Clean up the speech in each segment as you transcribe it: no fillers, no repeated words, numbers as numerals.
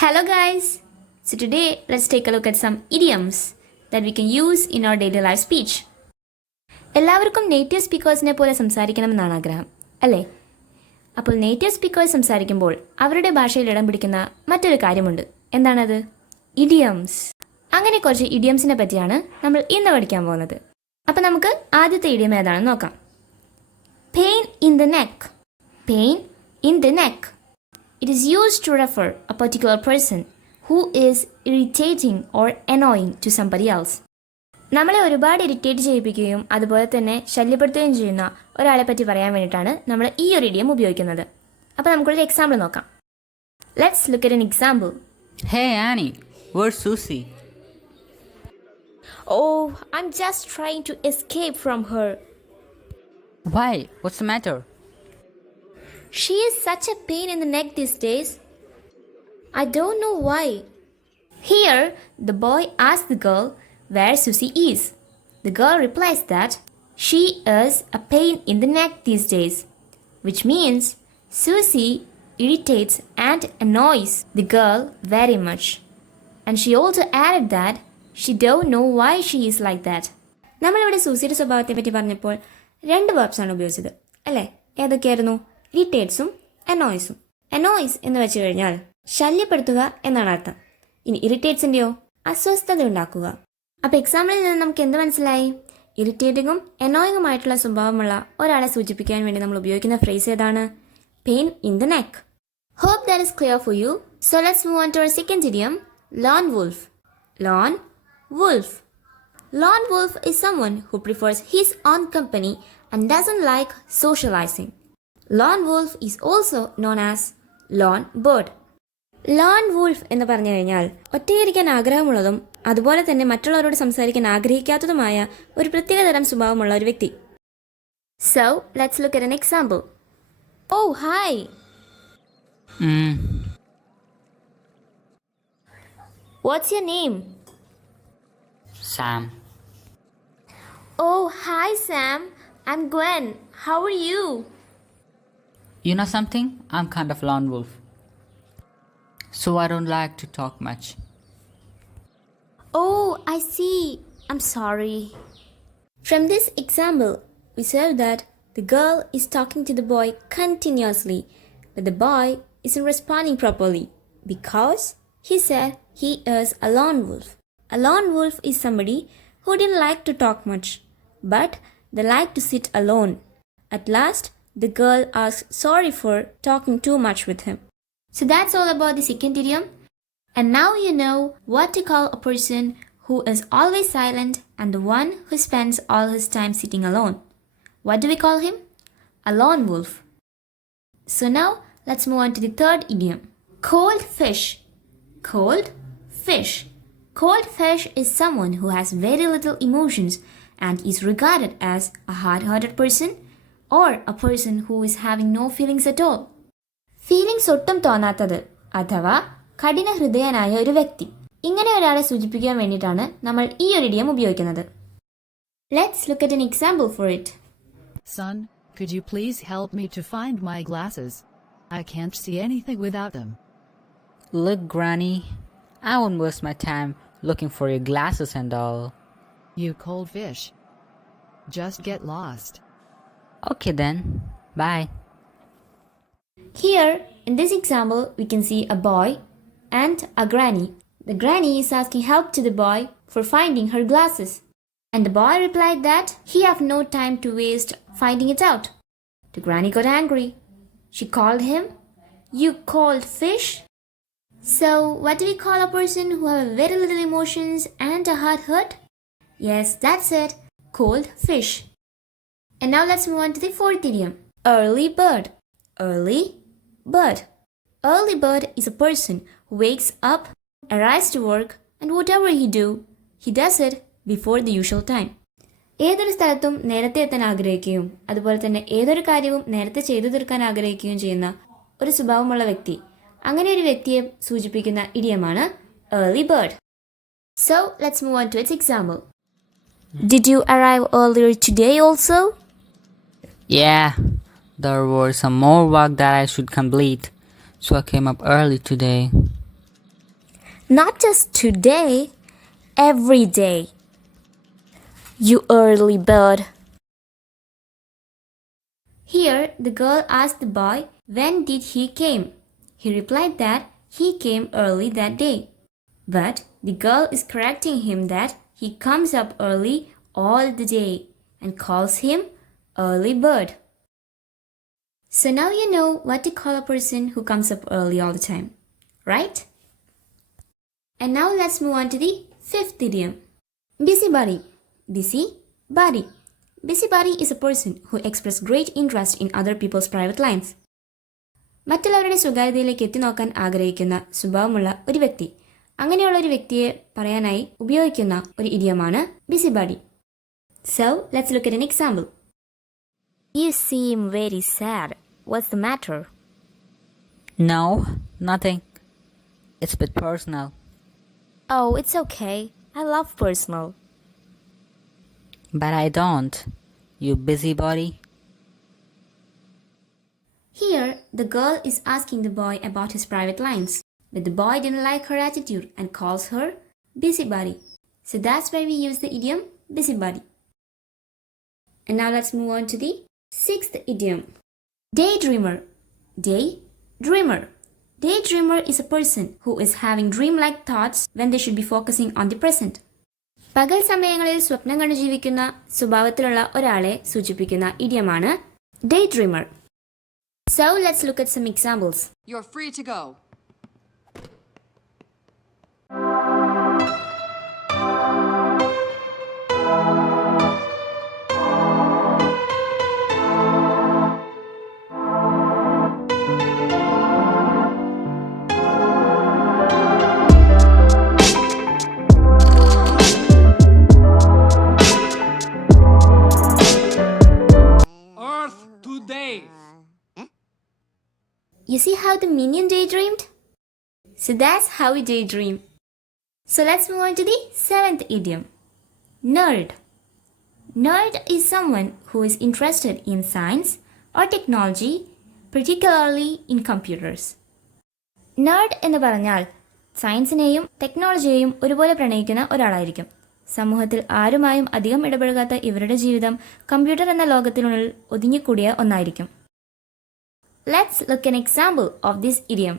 Hello guys! So today let's take a look at some idioms that we can use in our daily life speech. എല്ലാവർക്കും native സ്പീക്കേഴ്സിനെ പോലെ സംസാരിക്കണമെന്നാണ് ആഗ്രഹം അല്ലേ? അപ്പോൾ native speakers സംസാരിക്കുമ്പോൾ അവരുടെ ഭാഷയിൽ ഇടം പിടിക്കുന്ന മറ്റൊരു കാര്യമുണ്ട്. എന്താണത്? ഇഡിയംസ്. അങ്ങനെ കുറച്ച് ഇഡിയംസിനെ പറ്റിയാണ് നമ്മൾ ഇന്ന് പഠിക്കാൻ പോകുന്നത്. അപ്പോൾ നമുക്ക് ആദ്യത്തെ ഇഡിയം ഏതാണെന്ന് നോക്കാം. Pain in the neck. Pain in the neck. It is used to refer a particular person who is irritating or annoying to somebody else. നമ്മളെ ഒരുപാട് ഇറിറ്റേറ്റ് ചെയ്യിപ്പിക്കുകയും അതുപോലെ തന്നെ ശല്യപ്പെടുത്തുകയും ചെയ്യുന്ന ഒരാളെ പറ്റി പറയാൻ വേണ്ടിയിട്ടാണ് നമ്മൾ ഈ ഒരു ഇഡിയം ഉപയോഗിക്കുന്നത്. അപ്പോൾ നമുക്കൊരു എക്സാമ്പിൾ നോക്കാം. Let's look at an example. Hey Annie, where's Susie? Oh, I'm just trying to escape from her. Why? What's the matter? She is such a pain in the neck these days. I don't know why. Here, the boy asks the girl where Susie is. The girl replies that she is a pain in the neck these days, which means Susie irritates and annoys the girl very much. And she also added that she don't know why she is like that. നമ്മളിവിടെ സൂസിയുടെ സ്വഭാവത്തെ പറ്റി പറഞ്ഞപ്പോൾ രണ്ട് വേർബ്സാണ് ഉപയോഗിച്ചത് അല്ലേ? ഏതൊക്കെയായിരുന്നു? ഇറിറ്റേറ്റ്സും അനോയ്സും. Annoys എന്ന് വെച്ച് കഴിഞ്ഞാൽ ശല്യപ്പെടുത്തുക എന്നാണ് അർത്ഥം. ഇനി ഇറിറ്റേറ്റ്സിൻ്റെയോ? അസ്വസ്ഥത ഉണ്ടാക്കുക. അപ്പോൾ എക്സാമ്പിളിൽ നിന്ന് നമുക്ക് എന്ത് മനസ്സിലായി? ഇറിറ്റേറ്റിങ്ങും അനോയിങ്ങുമായിട്ടുള്ള സ്വഭാവമുള്ള ഒരാളെ സൂചിപ്പിക്കാൻ വേണ്ടി നമ്മൾ ഉപയോഗിക്കുന്ന ഫ്രേസ് ഏതാണ്? Pain in the neck. Hope that is clear for you. So let's move on to our second idiom, lone wolf. Lone wolf. Lone wolf is someone who prefers his own company and doesn't like socializing. Lone wolf is also known as lone bird. Lone wolf എന്ന് പറഞ്ഞു കഴിഞ്ഞാൽ ഒറ്റയിരിക്കാൻ ആഗ്രഹമുള്ളതും അതുപോലെ തന്നെ മറ്റുള്ളവരോട് സംസാരിക്കാൻ ആഗ്രഹിക്കാത്തതുമായ ഒരു പ്രത്യേകതരം സ്വഭാവമുള്ള ഒരു വ്യക്തി. So, let's look at an example. Oh, hi. What's your name? Sam. Oh, hi Sam. I'm Gwen. How are you? You know something? I'm kind of lone wolf. So I don't like to talk much. Oh, I see. I'm sorry. From this example, we saw that the girl is talking to the boy continuously, but the boy isn't responding properly because he said he is a lone wolf. A lone wolf is somebody who didn't like to talk much, but they like to sit alone. At last, the girl asks sorry for talking too much with him. So that's all about the second idiom. And now you know what to call a person who is always silent and the one who spends all his time sitting alone. What do we call him? A lone wolf. So now let's move on to the third idiom. Cold fish. Cold fish. Cold fish is someone who has very little emotions and is regarded as a hard-hearted person or a person who is having no feelings at all. Feelings ഒട്ടും തോന്നാത്തത് അഥവാ കഠിന ഹൃദയനായ ഒരു വ്യക്തി. ഇങ്ങനെ ഒരാളെ സൂചിപ്പിക്കാൻ വേണ്ടിയിട്ടാണ് നമ്മൾ ഈ ഒരു ഇഡിയം ഉപയോഗിക്കുന്നത്. Let's look at an example for it. Son, could you please help me to find my glasses? I can't see anything without them. Look, Granny, I won't waste my time looking for your glasses and all. You cold fish. Just get lost. Okay then, bye. Here, in this example, we can see a boy and a granny. The granny is asking help to the boy for finding her glasses. And the boy replied that he have no time to waste finding it out. The granny got angry. She called him, "You cold fish." So, what do we call a person who have very little emotions and a hard hurt? Yes, that's it. Cold fish. And now let's move on to the fourth idiom. Early bird. Early bird. Early bird is a person who wakes up, arrives to work, and whatever he does it before the usual time. ഏതൊരു സ്ഥലത്തും നേരത്തെ എത്താൻ ആഗ്രഹിക്കുകയും അതുപോലെ തന്നെ ഏതൊരു കാര്യവും നേരത്തെ ചെയ്തു തീർക്കാൻ ആഗ്രഹിക്കുകയും ചെയ്യുന്ന ഒരു സ്വഭാവമുള്ള വ്യക്തി. അങ്ങനെ ഒരു വ്യക്തിയെ സൂചിപ്പിക്കുന്ന ഇഡിയമാണ് early bird. So, let's move on to its example. Did you arrive earlier today also? Yeah, there was some more work that I should complete, so I came up early today. Not just today, every day. You early bird. Here, the girl asked the boy, when did he came? He replied that he came early that day. But the girl is correcting him that he comes up early all the day and calls him early bird. So now you know what to call a person who comes up early all the time, right? And now let's move on to the fifth idiom. Busybody. Busybody. Busybody is a person who expresses great interest in other people's private lives. മറ്റുള്ളവരുടെ സ്വകാര്യതയിലേക്ക് എത്തിനോക്കാൻ ആഗ്രഹിക്കുന്ന സ്വഭാവമുള്ള ഒരു വ്യക്തി. അങ്ങനെയുള്ള ഒരു വ്യക്തിയെ പറയാനായി ഉപയോഗിക്കുന്ന ഒരു ഇഡിയമാണ് busybody. So, let's look at an example. You seem very sad. What's the matter? No, nothing. It's a bit personal. Oh, it's okay. I love personal. But I don't. You busybody. Here, the girl is asking the boy about his private lines, but the boy didn't like her attitude and calls her busybody. So that's why we use the idiom busybody. And now let's move on to the sixth idiom. Daydreamer. Daydreamer. Daydreamer is a person who is having dreamlike thoughts when they should be focusing on the present. പകൽ സമയങ്ങളിൽ സ്വപ്നം കണ്ടു ജീവിക്കുന്ന സ്വഭാവത്തിലുള്ള ഒരാളെ സൂചിപ്പിക്കുന്ന ഇഡിയമാണ് daydreamer. So let's look at some examples. You're free to go. Earth today. You see how the minion daydreamed? So that's how we daydream. So let's move on to the seventh idiom. Nerd. Nerd is someone who is interested in science or technology, particularly in computers. Nerd എന്ന് പറഞ്ഞാൽ സയൻസിനെയും ടെക്നോളജിയെയും ഒരുപോലെ പ്രണയിക്കുന്ന ഒരാളായിരിക്കും. സമൂഹത്തിൽ ആരുമായും അധികം ഇടപഴകാത്ത ഇവരുടെ ജീവിതം computer എന്ന ലോകത്തിനുള്ളിൽ ഒതുങ്ങിക്കൂടിയ ഒന്നായിരിക്കും. Let's look at an example of this idiom.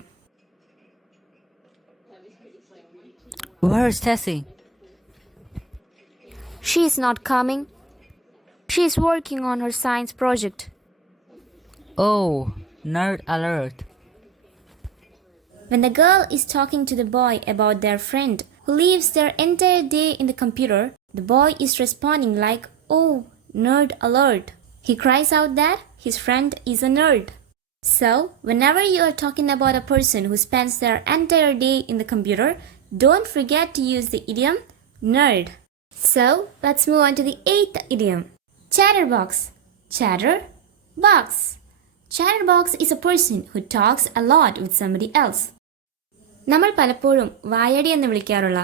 Where's Tessie? She is not coming. She is working on her science project. Oh, nerd alert. When the girl is talking to the boy about their friend who leaves their entire day in the computer, the boy is responding like, "Oh, nerd alert." He cries out that his friend is a nerd. So, whenever you are talking about a person who spends their entire day in the computer, don't forget to use the idiom nerd. So, let's move on to the eighth idiom. Chatterbox. Chatterbox. Chatterbox is a person who talks a lot with somebody else. നമ്മൾ പലപ്പോഴും വായടി എന്ന് വിളിക്കാറുള്ള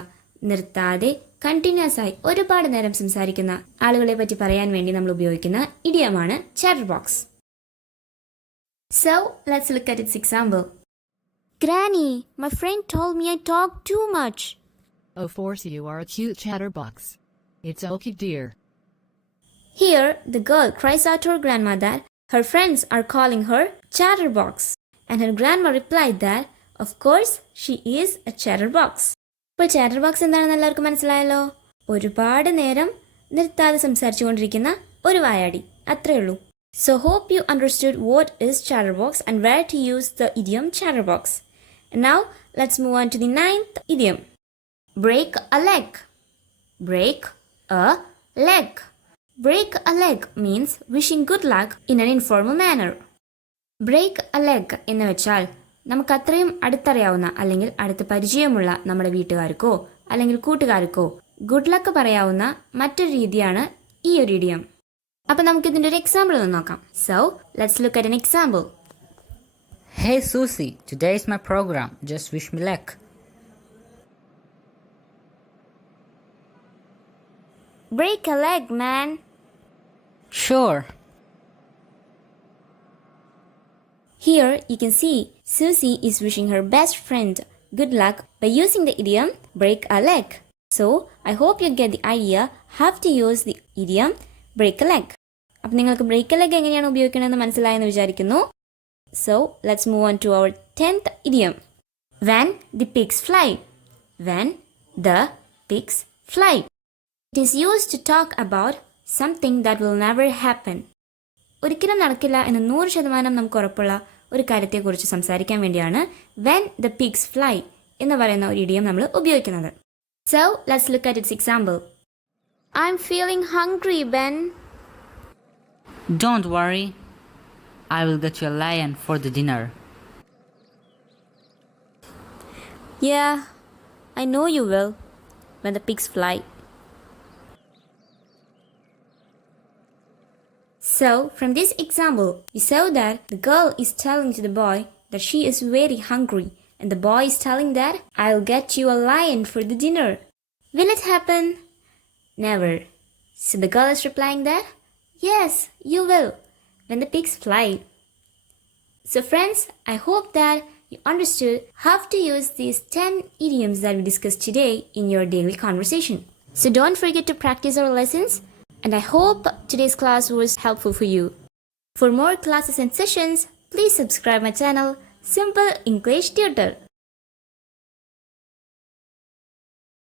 നിർത്താതെ continuous ആയി ഒരുപാട് നേരം സംസാരിക്കുന്ന ആളുകളെ പറ്റി പറയാൻ വേണ്ടി നമ്മൾ ഉപയോഗിക്കുന്ന ഇഡിയമാണ് chatterbox. So, let's look at its example. Granny, my friend told me I talk too much. Of course you are a cute chatterbox. It's okay, dear. Here, the girl cries out to her grandma that her friends are calling her chatterbox. And her grandma replied that, of course, she is a chatterbox. ഇപ്പോൾ chatterbox എന്താണെന്ന് എല്ലാവർക്കും മനസ്സിലായല്ലോ? ഒരുപാട് നേരം നിർത്താതെ സംസാരിച്ചുകൊണ്ടിരിക്കുന്ന ഒരു വായാടി. അത്രയേ ഉള്ളൂ. So hope you understood what is chatterbox and where to use the idiom chatterbox. And now let's move on to the ninth idiom. Break a leg. Break a leg. Break a leg means wishing good luck in an informal manner. Break a leg എന്ന് വെച്ചാൽ നമുക്ക് അത്രയും അടുത്തറിയാവുന്ന അല്ലെങ്കിൽ അടുത്ത് പരിചയമുള്ള നമ്മുടെ വീട്ടുകാർക്കോ അല്ലെങ്കിൽ കൂട്ടുകാർക്കോ good luck പറയാവുന്ന മറ്റൊരു രീതിയാണ് ഈ ഒരു ഇഡിയം. അപ്പോൾ നമുക്ക് ഇതിന്റെ ഒരു എക്സാമ്പിൾ ഒന്ന് നോക്കാം. So, let's look at an example. Hey Susie, today is my program. Just wish me luck. Break a leg, man. Sure. Here you can see Susie is wishing her best friend good luck by using the idiom break a leg. So, I hope you get the idea how to use the idiom break a leg. അപ്പോൾ നിങ്ങൾക്ക് break a leg എങ്ങനെയാണ് ഉപയോഗിക്കണമെന്ന് മനസ്സിലായെന്ന് വിചാരിക്കുന്നു. So, let's move on to our 10th idiom. When the pigs fly. When the pigs fly. It is used to talk about something that will never happen. ഒരിക്കലും നടക്കില്ല എന്ന് 100% നമുക്ക് ഉറപ്പുള്ള ഒരു കാര്യത്തെക്കുറിച്ച് സംസാരിക്കാൻ വേണ്ടിയാണ് when the pigs fly എന്ന് പറയുന്ന ഒരു idiom നമ്മൾ ഉപയോഗിക്കുന്നത്. So, let's look at its example. I'm feeling hungry, Ben. Don't worry. I will get you a lion for the dinner. Yeah, I know you will when the pigs fly. So, from this example, we saw that the girl is telling to the boy that she is very hungry, and the boy is telling that I'll get you a lion for the dinner. Will it happen? Never. So the girl is replying that yes, you will when the pigs fly. So friends, I hope that you understood how to use these 10 idioms that we discussed today in your daily conversation. So don't forget to practice our lessons, and I hope today's class was helpful for you. For more classes and sessions, please subscribe my channel, Simple English Tutor.